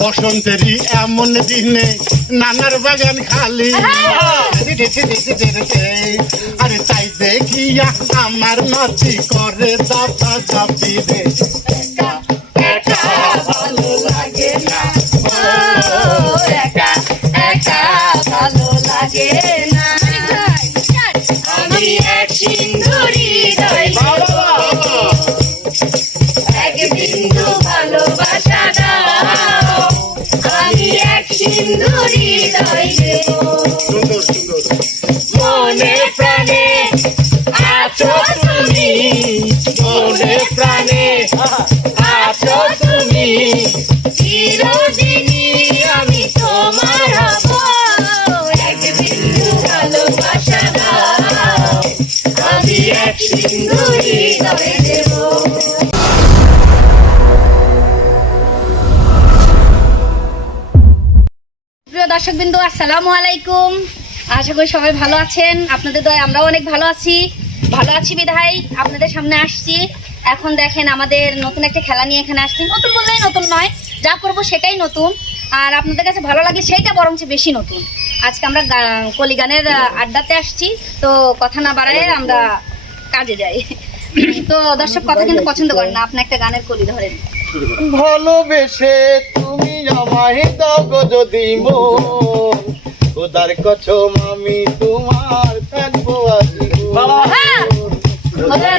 বসন্তেরই এমন দিনে নানার বাগান খালি। আরে তাই দেখিয়া আমার নাচি করে দাপা দাপি রে। ভালো লাগে না। লাগে না। আমি এক সিন্ধুরি এক বিন্দু ভালোবাসা দাও। আমি এক সিন্ধুরি মনে প্রাণে আছো তুমি। মনে প্রাণে আছো তুমি। চিরদিনই এক সিন্ধুরি হয়ে দেব প্রিয় দর্শকবৃন্দ, আসসালামু আলাইকুম। আশা করি সবাই ভালো আছেন। আপনাদের দয় আমরাও অনেক ভালো আছি। ভালো আছি বিধায়, আপনাদের সামনে আসছি। এখন দেখেন আমাদের নতুন একটা খেলা নিয়ে এখানে আসছি। নতুন বললেই নতুন নয়, যা করব সেটাই নতুন। আর আপনাদের কাছে ভালো লাগে সেইটা বরঞ্চ বেশি নতুন আজকে আমরা গা- কলি গানের আহ, আড্ডাতে আসছি তো কথা না বাড়ায় আমরা কাজে যাই তো দর্শক কথা কিন্তু পছন্দ করেন না আপনি একটা গানের কলি ধরেন ভালোবেসে তুমি আমায় দাও গো যদি মন খোদার কসম আমি তোমার থাকব আজীবন। হ্যাঁ। খোদার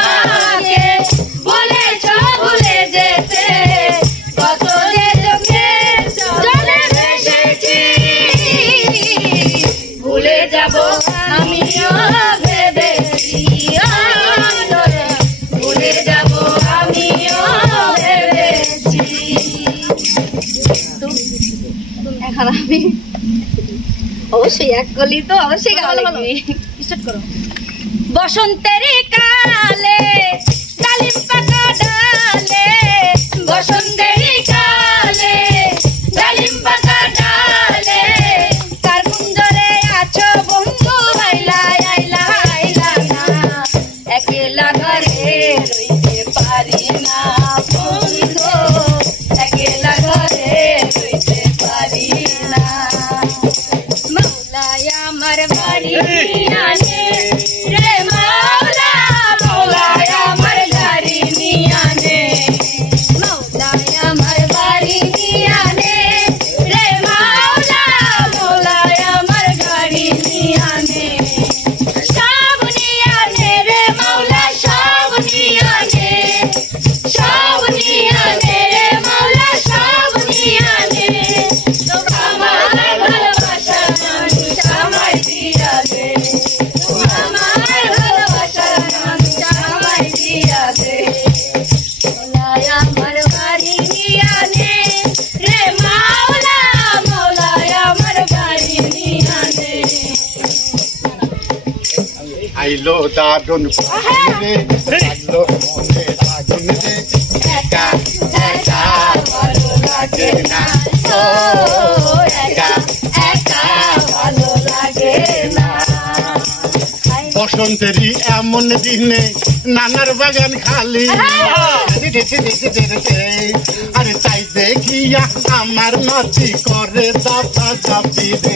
অবশ্যই এক গলি তো অবশ্যই গাওয়া লাগবে। স্টার্ট করো। বসন্তের কালে ডালিম পাকা ডালে বসন্তের আইলো দারুণ রে লাগল মনে আগুন রে একা একা ভালো লাগে না ও একা একা ভালো লাগে না। বসন্তেরই এমন দিনে নানার বাগান খালি। আরে তাই দেখিয়া আমার নাচি করে দাপা দাপি রে।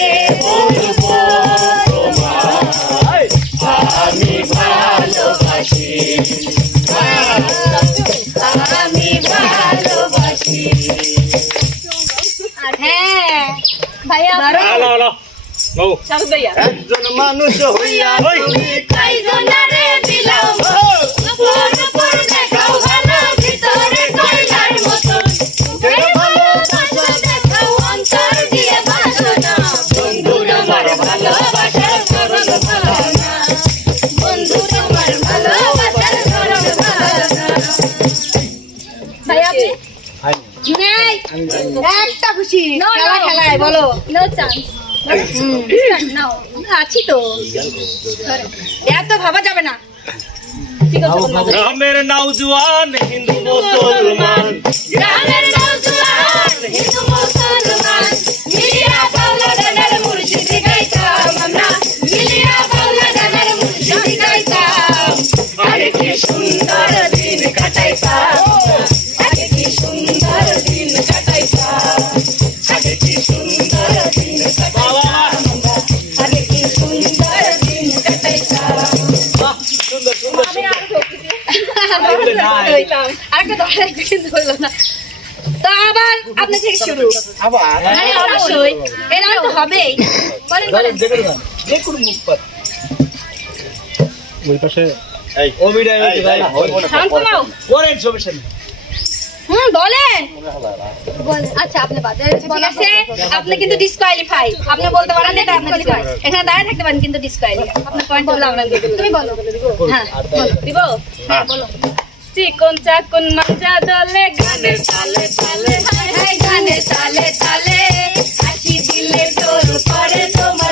আমি ভালোবাসি হ্যাঁ ভাইয়া ভালো বন্ধু আমার ভালো বন্ধু আমার ভালোবাসার খুশি? খেলা খেলায় বলো। নো চান্স নাও আছি তো। এত ভাবা যাবে না। ঠিক আছে বললাম। গ্রামের নওজোয়ান হিন্দু মুসলমান। গ্রামের আরেকটা দরকার কিন্তু হলো না। তো আবার আপনি থেকে শুরু। আবার? হ্যাঁ অবশ্যই। এরকম তো হবেই। বলেন বলেন শান্ত নাও হুম বলেন। আচ্ছা আপনি ঠিক আছে আপনি কিন্তু ডিসকোয়ালিফাই আপনি বলতে পারেন এটা আপনি এখানে দাঁড়িয়ে থাকতে পারেন কিন্তু ডিসকোয়ালিফাই আপনার পয়েন্ট হলো আমরা তুমি বলো হ্যাঁ দিব? হ্যাঁ বলো। চিকন চাকন মজা দলে গানে তালে তালে। হাই গানে তালে তালে। হাসি দিলে তোর পরে তোমার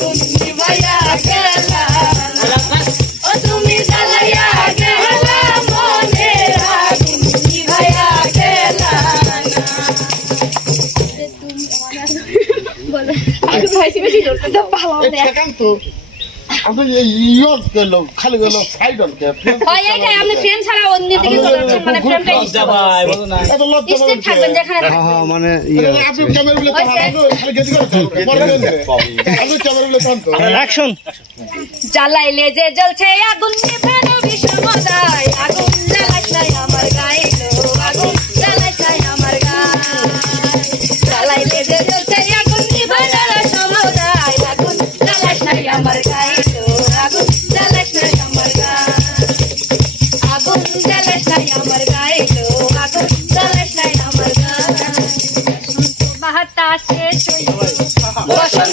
রাখুন ভাইয়া গেলা ও তুমি জ্বালাইয়া গেলা মনে রাখুন ভাইয়া গেলা সেখান তো আপনি ইয়ত গেল খালি গেল সাইড হয় এইটাই আপনি ফ্রেম ছাড়া অন্য দিকে চলে যাচ্ছেন মানে ফ্রেমটা এত লজ্জা স্টেপ থাকবেন যেখানে থাকবেন। মানে আপনি ক্যামেরাগুলো খালি গেদি করে আপনি ক্যামেরাগুলো টান তো। অ্যাকশন জ্বালাইলে যে জ্বলছে আগুন নিভানো বিষমদায় আগুন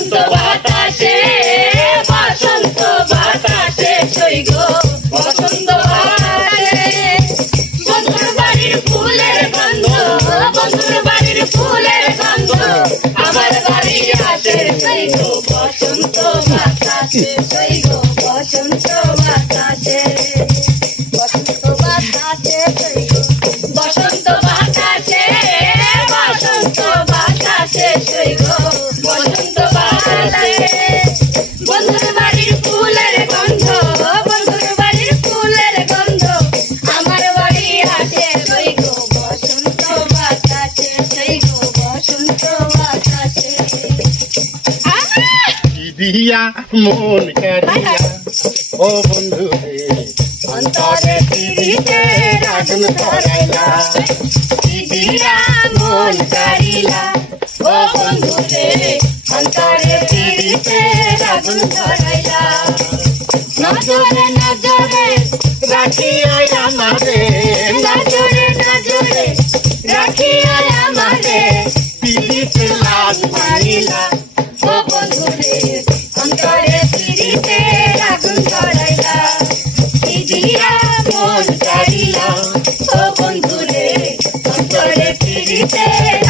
বসন্ত বাতাসে বসন্ত বাতাসে গো। বসন্ত বাতাসে, বন্ধুর বাড়ির ফুলের গন্ধ, বন্ধুর বাড়ির ফুলের গন্ধ, আমার বাড়ি আসে, সই গো। বসন্ত বাতাসে, সই গো। বসন্ত বাতাসে বসন্ত বাতাসে, সই দিয়া মন কারিয়া ও বন্ধু রে অন্তরে পিড়িতে আগুন ধরাইলা পিড়িয়া মন কারিলা ও বন্ধু রে অন্তরে পিড়িতে আগুন ধরাইলা নজরে নজরে রাখিয়া আমারে নজরে নজরে রাখিয়া আমারে পিড়িত লাল মারিলা পিড়িতে আগুন ধরাইলা পিড়িয়া মন কারিলা ও বন্ধু অন্তরে পিড়িতে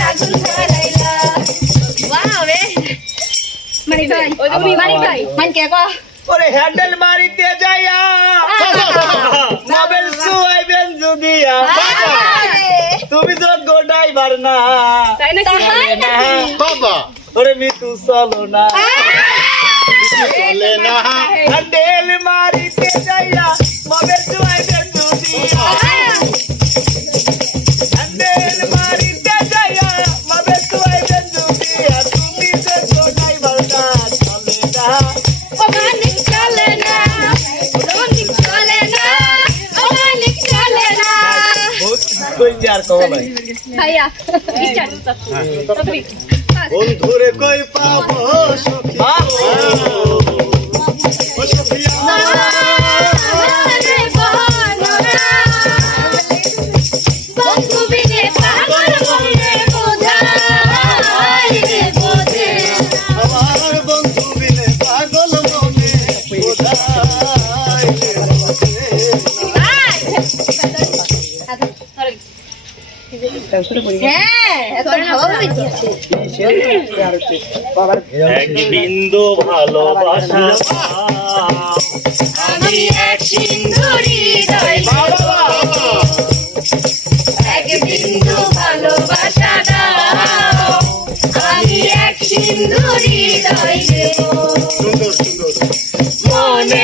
আগুন ধরাইলা। ওয়াও রে মানিক ভাই মানিক ভাই মান কে কো? ওরে হ্যান্ডেল মারিতে যাইয়া। মোবাইল সুয়াইবেন যদিয়া তুমি তো গো ড্রাইভার না তাই না। বাবা। ওরে মিতু চলো না। চলে না। হ্যান্ডেল মারিতে যাইয়া মবের চুয়াই বেন্দু দিয়া হ্যান্ডেল মারিতে যাইয়া মবের চুয়াই বেন্দু তুমি যে গোটাই বলতা চলে না। অমানিক চলে না রোমান্টিক চলে না অমানিক চলে না। বহুত কই আর কম নাই ভাইয়া বিচার। তবে বন্ধুরে কই পাবো সখী? বিন্দু ভালোবাসা মনে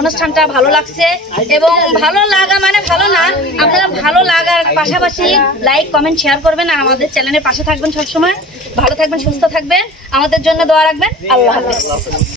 অনুষ্ঠানটা ভালো লাগছে এবং ভালো লাগা মানে ভালো না, আপনারা ভালো লাগার পাশাপাশি লাইক কমেন্ট শেয়ার করবেন আর আমাদের চ্যানেলের পাশে থাকবেন সবসময়। ভালো থাকবেন, সুস্থ থাকবেন। আমাদের জন্য দোয়া রাখবেন। আল্লাহ হাফেজ।